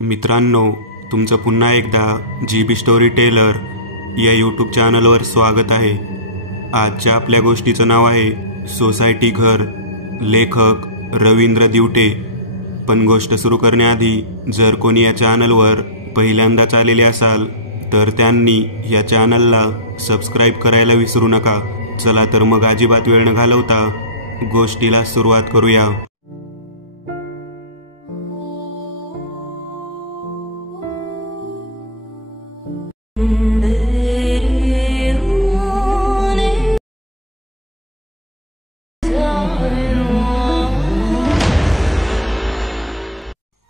मित्रांनो, तुमचं पुन्हा एकदा GB स्टोरी टेलर या यूट्यूब चॅनलवर स्वागत आहे। आजच्या आपल्या गोष्टीचं नाव आहे सोसायटी घर, लेखक रवींद्र दिवटे। पण गोष्ट सुरू करण्याआधी जर कोणी या चॅनलवर पहिल्यांदाच आलेले असाल तर त्यांनी या चॅनलला सबस्क्राइब करायला विसरू नका। चला तर मग अजिबात वेळ न घालवता गोष्टीला सुरुवात करूया।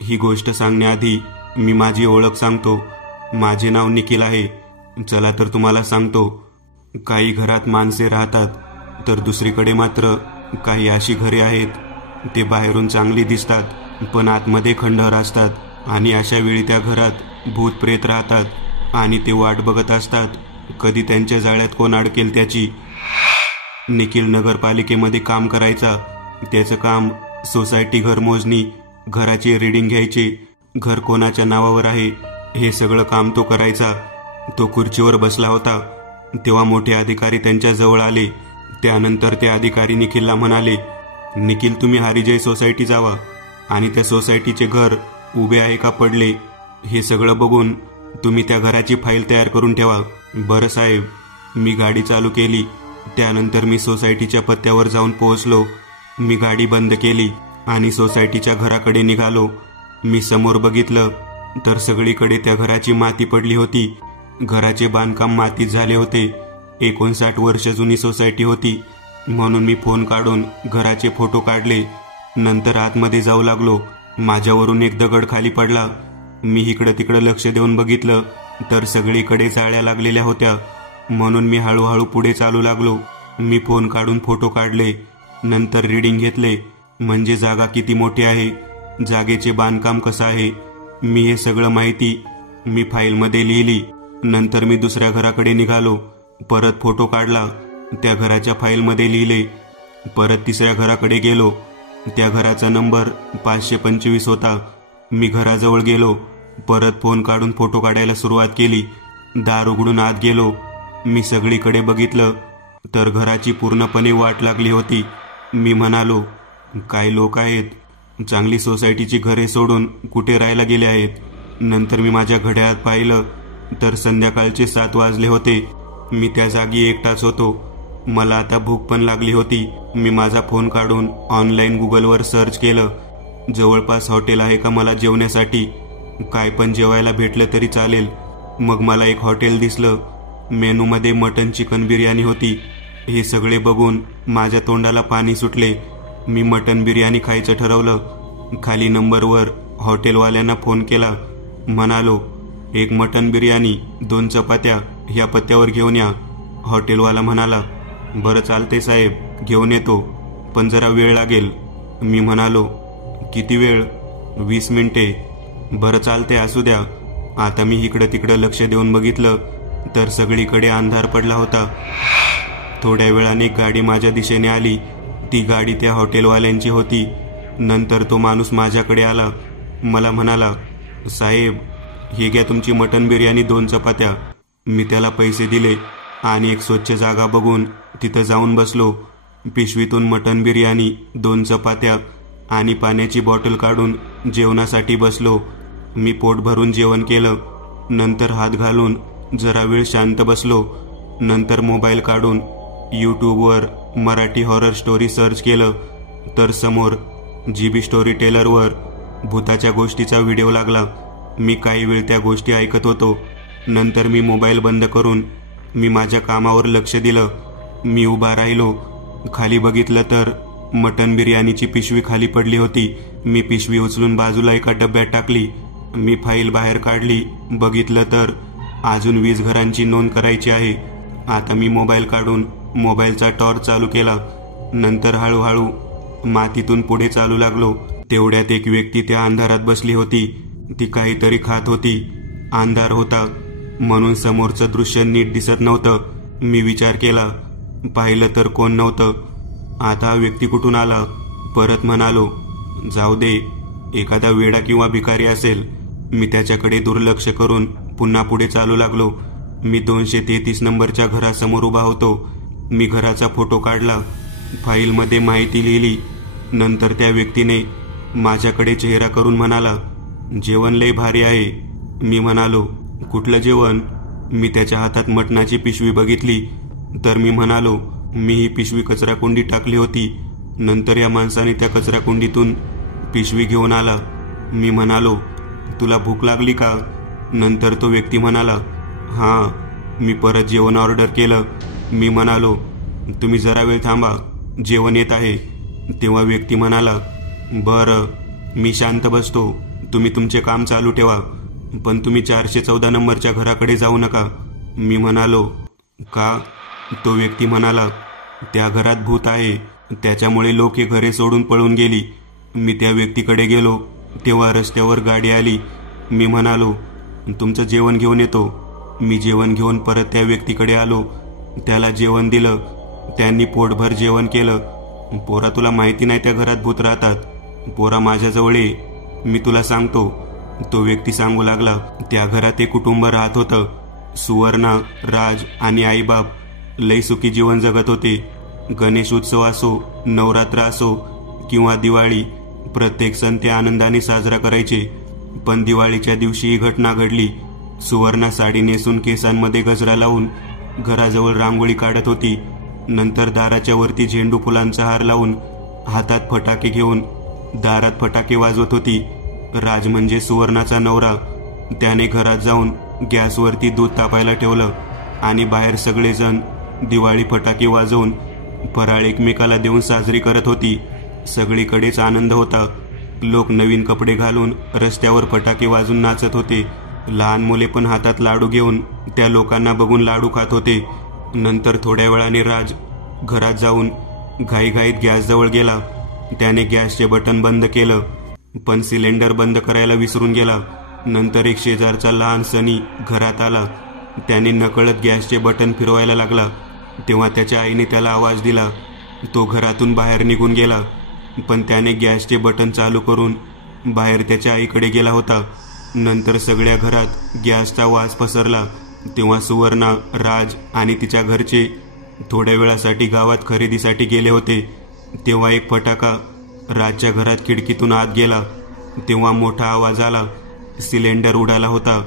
ही गोष्ट सांगण्याआधी मी माझी ओळख सांगतो। माझे नाव निखिल आहे। चला तर तुम्हाला सांगतो, काही घरात माणसे राहतात तर दुसरीकडे मात्र काही अशी घरे आहेत ते बाहेरून चांगली दिसतात पण आतमध्ये खंडहर असतात आणि अशा वेळी त्या घरात भूत प्रेत राहतात आणि ते वाट बघत असतात कधी त्यांच्या जाळ्यात कोण अडकेल त्याची। निखिल नगरपालिकेमध्ये काम करायचा। त्याचं काम सोसायटी घर मोजणी, घराची रीडिंग घ्यायची, घर कोणाच्या नावावर आहे हे सगळं काम तो करायचा। तो खुर्चीवर बसला होता तेव्हा मोठे अधिकारी त्यांच्या जवळ आले। त्यानंतर ते अधिकारी निखिलला म्हणाले, निखिल तुम्ही हरिजय सोसायटी जावा आणि त्या सोसायटीचे घर उभे आहे का पडले हे सगळं बघून तुम्ही त्या घराची फाईल तयार करून ठेवा। बरं साहेब। मी गाडी चालू केली। त्यानंतर मी सोसायटीच्या पत्त्यावर जाऊन पोहोचलो। मी गाडी बंद केली आणि सोसायटीच्या घराकडे निघालो। मी समोर बघितलं तर सगळीकडे त्या घराची माती पडली होती। घराचे बांधकाम मातीत झाले होते। 59 वर्ष जुनी सोसायटी होती म्हणून मी फोन काढून घराचे फोटो काढले। नंतर आतमध्ये जाऊ लागलो। माझ्यावरून एक दगड खाली पडला। मी इकडं तिकडं लक्ष देऊन बघितलं तर सगळीकडे जाळ्या लागलेल्या होत्या म्हणून मी हळूहळू पुढे चालू लागलो। मी फोन काढून फोटो काढले, नंतर रीडिंग घेतले म्हणजे जागा किती मोठी आहे, जागेचे बांधकाम कसं आहे, मी हे सगळं माहिती मी फाईलमध्ये लिहिली। नंतर मी दुसऱ्या घराकडे निघालो, परत फोटो काढला, त्या घराच्या फाईलमध्ये लिहिले। परत तिसऱ्या घराकडे गेलो, त्या घराचा नंबर 525 होता। मी घराजवळ गेलो, परत फोन काढून फोटो काढायला सुरुवात केली। दार उघडून आत गेलो। मी सगळीकडे बघितलं तर घराची पूर्णपणे वाट लागली होती। मी म्हणालो, काही लोक आहेत चांगली सोसायटीची घरे सोडून कुठे राहायला गेले आहेत। नंतर मी माझ्या घड्याळात पाहिलं तर संध्याकाळचे 7 वाजले होते। मी त्या जागी एकटाच होतो। मला आता भूक पण लागली होती। मी माझा फोन काढून ऑनलाईन गुगलवर सर्च केलं, जवळपास हॉटेल आहे का मला जेवण्यासाठी, काय पण जेवायला भेटलं तरी चालेल। मग मला एक हॉटेल दिसलं। मेनूमध्ये मटन चिकन बिर्याणी होती। हे सगळे बघून माझ्या तोंडाला पाणी सुटले। मी मटन बिर्याणी खायचं ठरवलं। खाली नंबरवर हॉटेलवाल्यांना फोन केला, म्हणालो, एक मटन बिर्याणी 2 चपात्या ह्या पत्त्यावर घेऊन या। हॉटेलवाला म्हणाला, बरं चालते साहेब, घेऊन येतो, पण जरा वेळ लागेल। मी म्हणालो, किती वेळ? 20 मिनिटे। बरं चालते, असू द्या। आता मी इकडं तिकडं लक्ष देऊन बघितलं तर सगळीकडे अंधार पडला होता। थोड्या वेळाने गाडी माझ्या दिशेने आली। ती गाडी त्या हॉटेलवाल्यांची होती। नंतर तो माणूस माझ्याकडे आला, मला म्हणाला, साहेब हे घ्या तुमची मटन बिर्याणी 2 चपात्या। मी त्याला पैसे दिले आणि एक स्वच्छ जागा बघून तिथं जाऊन बसलो। पिशवीतून मटन बिर्याणी, 2 चपात्या आणि पाण्याची बॉटल काढून जेवणासाठी बसलो। मी पोट भरून जेवण केलं। नंतर हात घालून जरा वेळ शांत बसलो। नंतर मोबाईल काढून यूट्यूबवर मराठी हॉरर स्टोरी सर्च केलं तर समोर GB स्टोरी टेलरवर भूताच्या गोष्टीचा व्हिडिओ लागला। मी काही वेळ त्या गोष्टी ऐकत होतो। नंतर मी मोबाईल बंद करून मी माझ्या कामावर लक्ष दिलं। मी उभा राहिलो। खाली बघितलं तर मटन बिर्याणीची पिशवी खाली पडली होती। मी पिशवी उचलून बाजूला एका डब्यात टाकली। मी फाईल बाहेर काढली, बघितलं तर अजून 20 घरांची नोंद करायची आहे। आता मी मोबाईल काढून मोबाईलचा टॉर्च चालू केला। नंतर हळूहळू मातीतून पुढे चालू लागलो। तेवढ्यात एक व्यक्ती त्या अंधारात बसली होती। ती काहीतरी खात होती। अंधार होता म्हणून समोरचं दृश्य नीट दिसत नव्हतं। मी विचार केला, पाहिलं तर कोण नव्हतं। आता हा व्यक्ती कुठून आला? परत म्हणालो, जाऊ दे, एखादा वेडा किंवा भिकारी असेल। मी त्याच्याकडे दुर्लक्ष करून पुन्हा पुढे चालू लागलो. मी 233 नंबरच्या घरासमोर उभा होतो. मी घराचा फोटो काढला, फाईलमध्ये माहिती लिहिली. नंतर त्या व्यक्तीने माझ्याकडे चेहरा करून म्हणाला, जेवण लय भारी आहे. मी म्हणालो, कुठलं जेवण? मी त्याच्या हातात मटणाची पिशवी बघितली तर मी म्हणालो, मी ही पिशवी कचराकुंडीत टाकली होती. नंतर या माणसाने त्या कचराकुंडीतून पिशवी घेऊन आला. मी म्हणालो, तुला भूक लागली का? नंतर तो व्यक्ती म्हणाला, हां. मी परत जेवण ऑर्डर केलं. मी म्हणालो, तुम्ही जरा वेळ थांबा, जेवण येत आहे. तेव्हा व्यक्ती म्हणाला, बरं. मी शांत बसतो, तुम्ही तुमचे काम चालू ठेवा, पण तुम्ही 414 नंबरच्या घराकडे जाऊ नका. मी म्हणालो, का? तो व्यक्ती म्हणाला, त्या घरात भूत आहे, त्याच्यामुळे लोक हे घरे सोडून पळून गेली. मी त्या व्यक्तीकडे गेलो तेव्हा रस्त्यावर गाडी आली. मी म्हणालो, तुमचं जेवण घेऊन येतो. मी जेवण घेऊन परत त्या व्यक्तीकडे आलो. त्याला जेवण दिलं. त्यांनी पोटभर जेवण केलं. पोरा, तुला माहिती नाही त्या घरात भूत राहतात. पोरा, माझ्याजवळ ये, मी तुला सांगतो. तो व्यक्ती सांगू लागला, त्या घरात एक कुटुंब राहत होतं. सुवर्णा, राज आणि आईबाप लय सुखी जीवन जगत होते. गणेश उत्सव असो, नवरात्र असो किंवा दिवाळी, प्रत्येक सण ते आनंदाने साजरा करायचे. पण दिवाळीच्या दिवशी ही घटना घडली. सुवर्णा साडी नेसून केसांमध्ये गजरा लावून घराजवळ रांगोळी काढत होती. नंतर दाराच्या वरती झेंडू फुलांचा हार लावून हातात फटाके घेऊन दारात फटाके वाजवत होती. राज म्हणजे सुवर्णाचा नवरा, त्याने घरात जाऊन गॅसवरती दूध तापायला ठेवलं आणि बाहेर सगळेजण दिवाळी फटाके वाजवून फराळ एकमेकाला देऊन साजरी करत होती. सगळीकडेच आनंद होता. लोक नवीन कपडे घालून रस्त्यावर फटाके वाजून नाचत होते. लहान मुले पण हातात लाडू घेऊन त्या लोकांना बघून लाडू खात होते. नंतर थोड्या वेळाने राज घरात जाऊन घाईघाईत गॅसजवळ गेला. त्याने गॅसचे बटन बंद केलं, पण सिलेंडर बंद करायला विसरून गेला. नंतर एक शेजारचा लहान सनी घरात आला. त्याने नकळत गॅसचे बटन फिरवायला लागला. तेव्हा त्याच्या आईने त्याला आवाज दिला. तो घरातून बाहेर निघून गेला, पण त्याने गॅसचे बटन चालू करून बाहेर त्याच्या आईकडे गेला होता. नंतर सगळ्या घरात गॅसचा वास पसरला. तेव्हा सुवर्णा, राज आणि तिच्या घरचे थोड्या वेळासाठी गावात खरेदीसाठी गेले होते. तेव्हा एक फटाका राजच्या घरात खिडकीतून आत गेला. तेव्हा मोठा आवाज आला. सिलेंडर उडाला होता.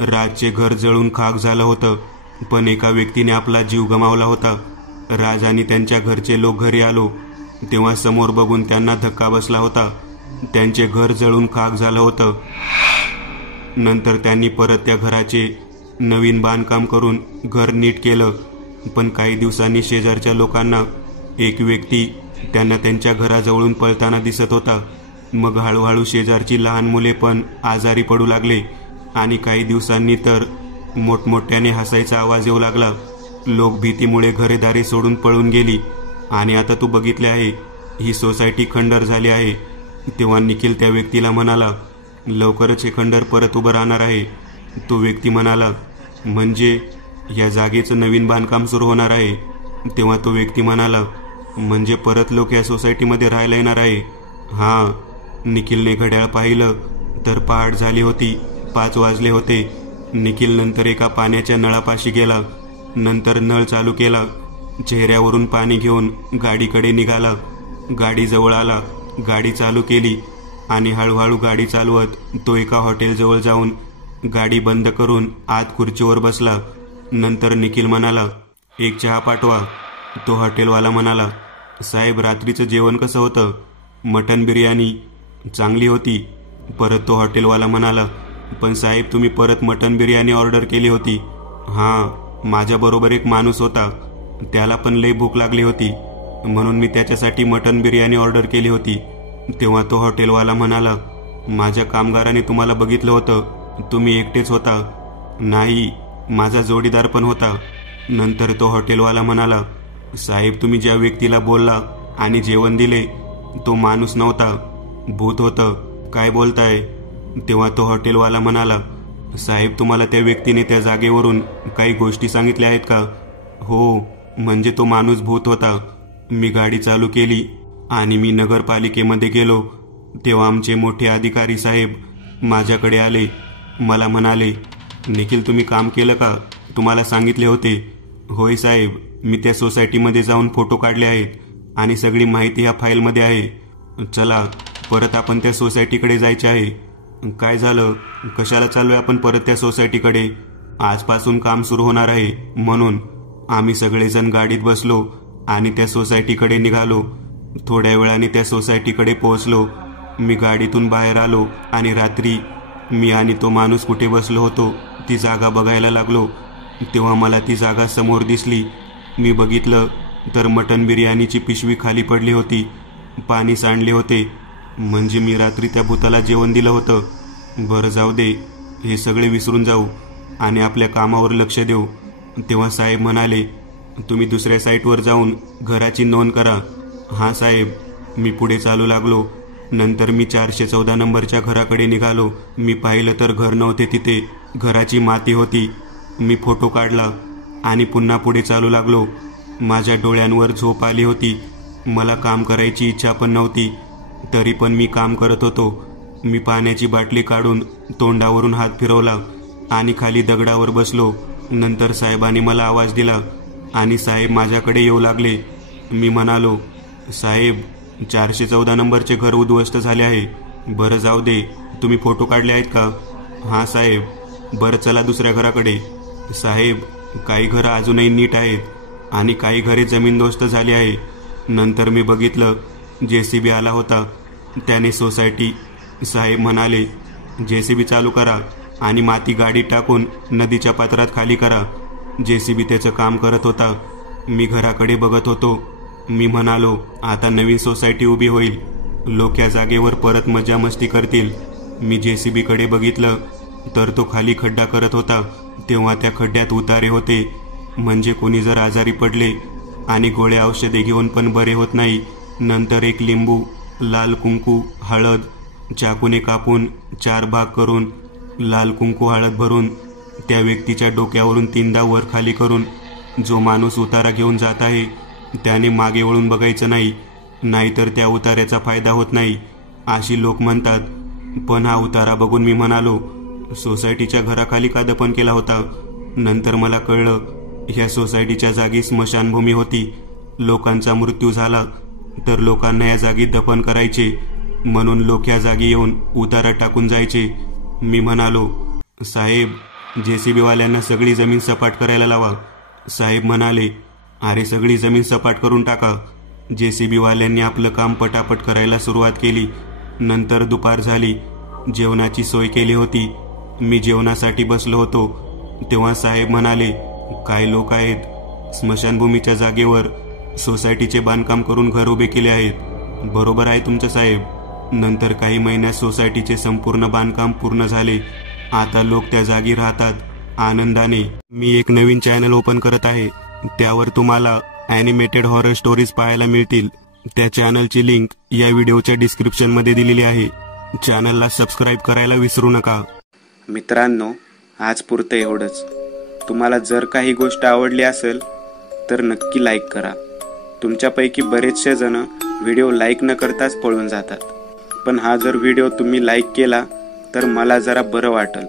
राजचे घर जळून खाक झालं होतं, पण एका व्यक्तीने आपला जीव गमावला होता. राज आणि त्यांच्या घरचे लोक घरी आलो तेव्हा समोर बघून त्यांना धक्का बसला होता. त्यांचे घर जळून खाक झालं होतं. नंतर त्यांनी परत त्या घराचे नवीन बांधकाम करून घर नीट केलं. पण काही दिवसांनी शेजारच्या लोकांना एक व्यक्ती त्यांना त्यांच्या घराजवळून पळताना दिसत होता. मग हळूहळू शेजारची लहान मुले पण आजारी पडू लागले आणि काही दिवसांनी तर मोठमोठ्याने हसायचा आवाज येऊ लागला. लोक भीतीमुळे घरेदारी सोडून पळून गेली आणि आता तू बघितले आहे, ही सोसायटी खंडर झाली आहे. तेव्हा निखिल त्या व्यक्तीला म्हणाला, लवकरच हे खंडर परत उभं राहणार आहे. तो व्यक्ती म्हणाला, म्हणजे या जागेचं नवीन बांधकाम सुरू होणार आहे. तेव्हा तो व्यक्ती म्हणाला, म्हणजे परत लोक या सोसायटीमध्ये राहायला येणार आहे. हां. निखिलने घड्याळ पाहिलं तर पहाट झाली होती. 5 वाजले होते. निखिल नंतर एका पाण्याच्या नळापाशी गेला. नंतर नळ चालू केला. चेहऱ्यावरून पाणी घेऊन गाडीकडे निघाला. गाडी जवळ आला. गाडी चालू केली आणि हळूहळू गाडी चालवत तो एका हॉटेलजवळ जाऊन गाडी बंद करून आत खुर्चीवर बसला. नंतर निखिल म्हणाला, एक चहा पाठवा. तो हॉटेलवाला म्हणाला, साहेब, रात्रीचं जेवण कसं होतं? मटन बिर्याणी चांगली होती. परत तो हॉटेलवाला म्हणाला, पण साहेब, तुम्ही परत मटन बिर्याणी ऑर्डर केली होती. हां, माझ्याबरोबर एक माणूस होता, त्याला पण लई भूक लागली होती, म्हणून मी त्याच्यासाठी मटन बिर्याणी ऑर्डर केली होती. तेव्हा तो हॉटेलवाला म्हणाला, माझ्या कामगाराने तुम्हाला बघितलं होतं, तुम्ही एकटेच होता. नाही, माझा जोडीदार पण होता. नंतर तो हॉटेलवाला म्हणाला, साहेब, तुम्ही ज्या व्यक्तीला बोलला आणि जेवण दिले तो माणूस नव्हता, भूत होतं. काय बोलताय? तेव्हा तो हॉटेलवाला म्हणाला, साहेब, तुम्हाला त्या व्यक्तीने त्या जागेवरून काही गोष्टी सांगितल्या आहेत का? हो, म्हणजे तो माणूस भूत होता. मी गाडी चालू केली आणि मी नगरपालिकेमध्ये गेलो. तेव्हा आमचे मोठे अधिकारी साहेब माझ्याकडे आले मला म्हणाले, निखिल तुम्ही काम केलं का? तुम्हाला सांगितले होते. होय साहेब, मी त्या सोसायटीमध्ये जाऊन फोटो काढले आहेत आणि सगळी माहिती ह्या फाईलमध्ये आहे. चला परत आपण त्या सोसायटीकडे जायचे आहे. काय झालं? कशाला चाललोय आपण परत त्या सोसायटीकडे? आजपासून काम सुरू होणार आहे म्हणून. आम्ही सगळेजण गाडीत बसलो आणि त्या सोसायटीकडे निघालो. थोड्या वेळाने त्या सोसायटीकडे पोहोचलो. मी गाडीतून बाहेर आलो आणि रात्री मी आणि तो माणूस कुठे बसलो होतो ती जागा बघायला लागलो. तेव्हा मला ती जागा समोर दिसली. मी बघितलं तर मटण बिर्याणीची पिशवी खाली पडली होती. पाणी सांडले होते. म्हणजे मी रात्री त्या भूताला जेवण दिलं होतं. बरं जाऊ दे, हे सगळे विसरून जाऊ आणि आपल्या कामावर लक्ष देऊ. तेव्हा साहेब म्हणाले, तुम्ही दुसऱ्या साईटवर जाऊन घराची नोंद करा. हां साहेब. मी पुढे चालू लागलो. नंतर मी 414 नंबरच्या घराकडे निघालो. मी पाहिलं तर घर नव्हते तिथे. घराची माती होती. मी फोटो काढला आणि पुन्हा पुढे चालू लागलो. माझ्या डोळ्यांवर झोप आली होती. मला काम करायची इच्छा पण नव्हती. तरी पण मी काम करत होतो. मी पाण्याची बाटली काढून तोंडावरून हात फिरवला आणि खाली दगडावर बसलो. नंतर साहेबांनी मला आवाज दिला आणि साहेब माझ्याकडे येऊ लागले. मी म्हणालो, साहेब 414 नंबरचे घर उद्ध्वस्त झाले आहे. बरं जाऊ दे, तुम्ही फोटो काढले आहेत का? हां साहेब. बरं चला दुसऱ्या घराकडे. साहेब काही घरं अजूनही नीट आहेत आणि काही घरे जमीनदोस्त झाली आहे. नंतर मी बघितलं JCB आला होता. त्याने सोसायटी. साहेब म्हणाले, JCB चालू करा आणि माती गाडीत टाकून नदीच्या पात्रात खाली करा. JCB त्याचं काम करत होता. मी घराकडे बघत होतो. मी म्हणालो, आता नवीन सोसायटी उभी होईल. लोक या जागेवर परत मजा मस्ती करतील. मी JCB कडे बघितलं तर तो खाली खड्डा करत होता. तेव्हा त्या खड्ड्यात उतारे होते. म्हणजे कोणी जर आजारी पडले आणि गोळ्या औषधे घेऊन पण बरे होत नाही. नंतर एक लिंबू, लाल कुंकू, हळद चाकूने कापून 4 भाग करून लाल कुंकू हळद भरून त्या व्यक्तीच्या डोक्यावरून 3दा वर खाली करून जो माणूस उतारा घेऊन जात आहे त्याने मागे वळून बघायचं नाही, नाहीतर त्या उतार्याचा फायदा होत नाही अशी लोक म्हणतात. पण हा उतारा बघून मी म्हणालो, सोसायटीच्या घराखाली का दफन केला होता? नंतर मला कळलं, ह्या सोसायटीच्या जागी स्मशानभूमी होती. लोकांचा मृत्यू झाला तर लोकांना या जागी दफन करायचे म्हणून लोक या जागी येऊन उतारा टाकून जायचे. मी म्हणालो, साहेब JCB वाल्यांना सगळी जमीन सपाट करायला लावा. साहेब म्हणाले, अरे सगळी जमीन सपाट करून टाका. JCB वाल्यांनी आपलं काम पटापट करायला सुरुवात केली. नंतर दुपार झाली. जेवणाची सोय केली होती. मी जेवणासाठी बसलो होतो. तेव्हा साहेब म्हणाले, काय लोक आहेत. स्मशानभूमीच्या जागेवर सोसायटीचे बांधकाम करून घर उभे केले आहेत. बरोबर आहे तुमचं साहेब. नंतर काही महिन्यात सोसायटीचे संपूर्ण बांधकाम पूर्ण झाले. आता लोक त्या जागी राहतात आनंदाने. मी एक नवीन चॅनल ओपन करत आहे. त्यावर तुम्हाला ॲनिमेटेड हॉरर स्टोरीज पाहायला मिळतील. त्या चॅनलची लिंक या व्हिडिओच्या डिस्क्रिप्शन मध्ये दिलेली आहे. चॅनलला सबस्क्राईब करायला विसरू नका. मित्रांनो, आज पुरतं एवढंच. तुम्हाला जर काही गोष्ट आवडली असेल तर नक्की लाईक करा. तुमच्यापैकी बरेचसे जण व्हिडिओ लाईक न करताच पळून जातात. पण हा जर व्हिडिओ तुम्ही लाईक केला तर मला जरा बरं वाटेल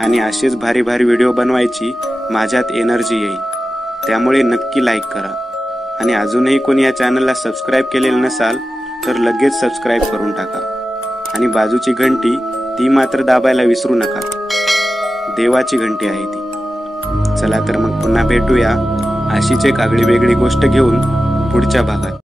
आणि असेच भारी भारी व्हिडिओ बनवायची माझ्यात एनर्जी येईल. त्यामुळे नक्की लाईक करा. आणि अजूनही कोणी या चॅनलला सबस्क्राईब केलेलं नसाल तर लगेच सबस्क्राईब करून टाका. आणि बाजूची घंटी ती मात्र दाबायला विसरू नका. देवाची घंटी आहे ती. चला तर मग पुन्हा भेटूया अशीच एक आगळी वेगळी गोष्ट घेऊन पुढच्या भागात.